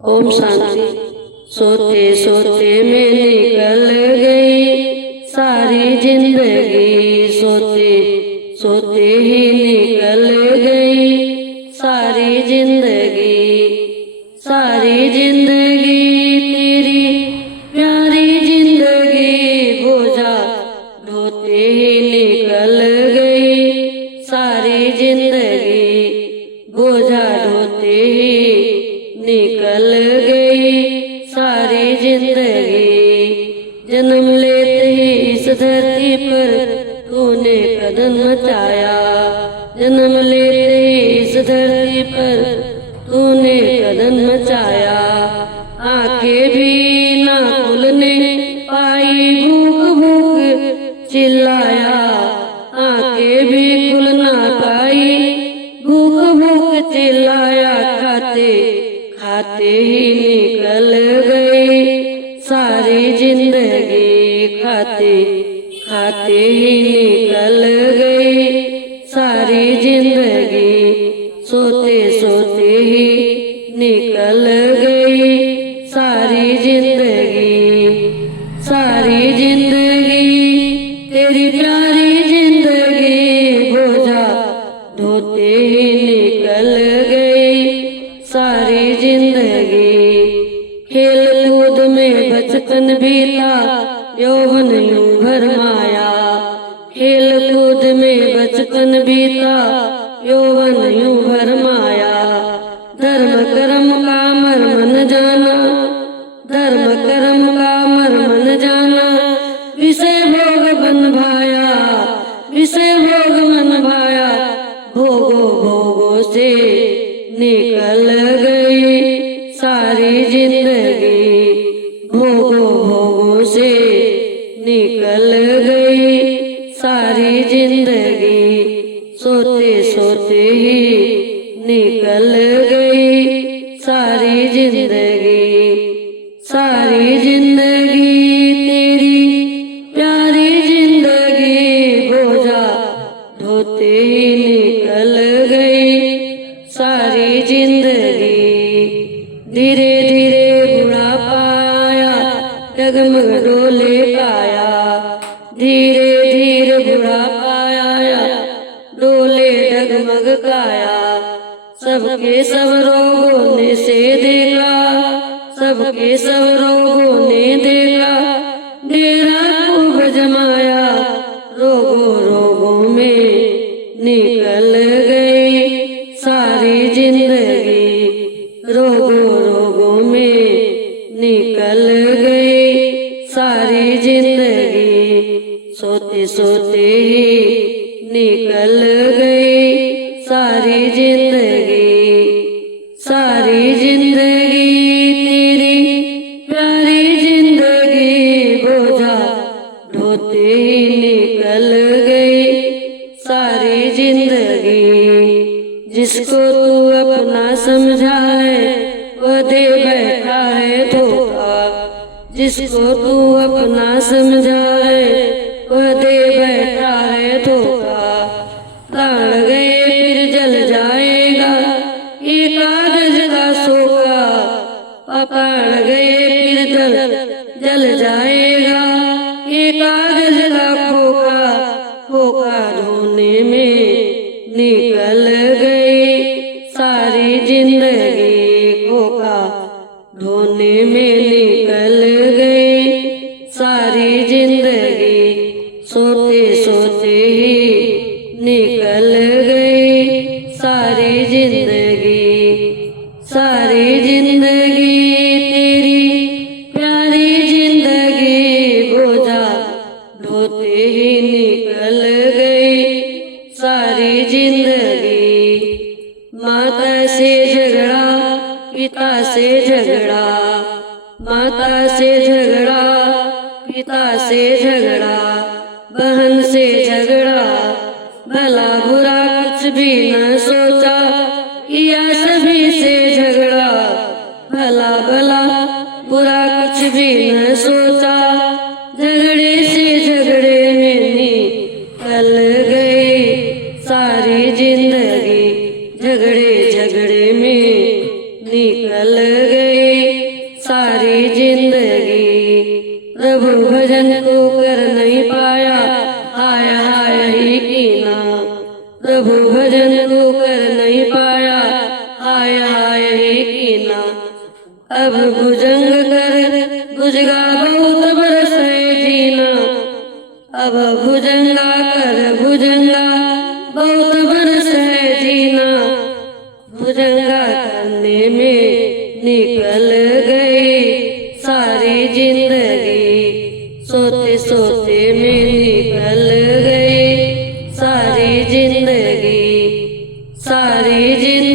ओम शांति। सोते सोते में निकल गई सारी जिंदगी, सोते सोते ही निकल गई सारी जिंदगी। सारी जिंदगी तेरी प्यारी जिंदगी, बोझा ढोते ही निकल गई सारी जिंदगी, बोझा ढोते ही निकल गई सारी जिंदगी। जन्म लेते ही इस धरती पर तूने कदम मचाया, जन्म लेते ही इस धरती पर तूने कदम मचाया। आंखें भी ना खुलने पाई, भूख भूख चिल्लाया, आंखें भी खुल ना पाई, भूख भूख चिल्लाया। खाते खाते ही निकल गई सारी जिंदगी, खाते खाते ही निकल गई सारी जिंदगी। सोते सोते ही निकल गई सारी जिंदगी। सारी जिंदगी तेरी प्यारी जिंदगी, बोझा ढोते ही निकल गई सारी जिंदगी। खेल कूद में बचपन बीता, यौवन यूं भरमाया, खेल कूद में बचपन बीता, यौवन यूं भरमाया। धर्म कर्म का मर्म जाना, धर्म कर्म का मर्म जाना, विषय भोग बन भाया, विषय भोग मन भाया। भोगो भोगो से निकल गई सारी जिंदगी, भोगो भोगो से निकल गई सारी जिंदगी। सोते सोते ही निकल गई सारी जिंदगी। सारी जिंदगी तेरी प्यारी जिंदगी, बोझा ढोते ही निकल गई सारी जिंदगी। धीरे धीरे बुढ़ापा आया, डगमग डोले काया, धीरे धीरे बुढ़ापा आया, डोले डगमग काया। सबके सब रोगों ने से देखा, सबके सब रोगों ने देखा, डेरा खूब जमाया। रोगों रोगों में निकल गई सारी जिंदगी, रोगों रोगों में निकल गई सारी जिंदगी। सोते सोते ही निकल गई सारी जिंदगी। सारी जिंदगी तेरी प्यारी जिंदगी, बोझा ढोते ही निकल गई सारी जिंदगी। जिसको तू अपना समझा है वह दे बैठा है धोखा, जिसको तू अपना समझा है वह दे बैठा है धोखा। प्राण गए फिर जल जाएगा ये कागज का सोखा, प्राण गए फिर जल जाएगा ये कागज का खोखा। खोखा ढोने में निकल गई सारी जिंदगी, खोखा ढोने में निकल गई सारी जिंदगी। सोते सोते ही निकल गई सारी जिंदगी। सारी जिंदगी तेरी प्यारी जिंदगी, बोझा ढोते ही निकल गई सारी जिंदगी। माता से झगड़ा, पिता से झगड़ा, माता से झगड़ा, पिता से झगड़ा, बहन से झगड़ा, भला बुरा कुछ भी न सोचा, किया सभी से झगड़ा। भला भला बुरा कुछ भी न सोचा, झगड़े से झगड़े में निकल गई सारी जिंदगी, झगड़े झगड़े में निकल गई भजन को कर नहीं पाया, हाय हाय ही कीना। प्रभु भजन को कर नहीं पाया, हाय हाय ही कीना। अब भुजंग कर बुझगा बहुत बरस है जीना, अब भुजंगा कर भुजंगा बहुत बरस है जीना। भुजंगा करने में निकल गई सारी जिंदगी, सोते सोते में निकल गई सारी जिंदगी, सारी जिंदगी।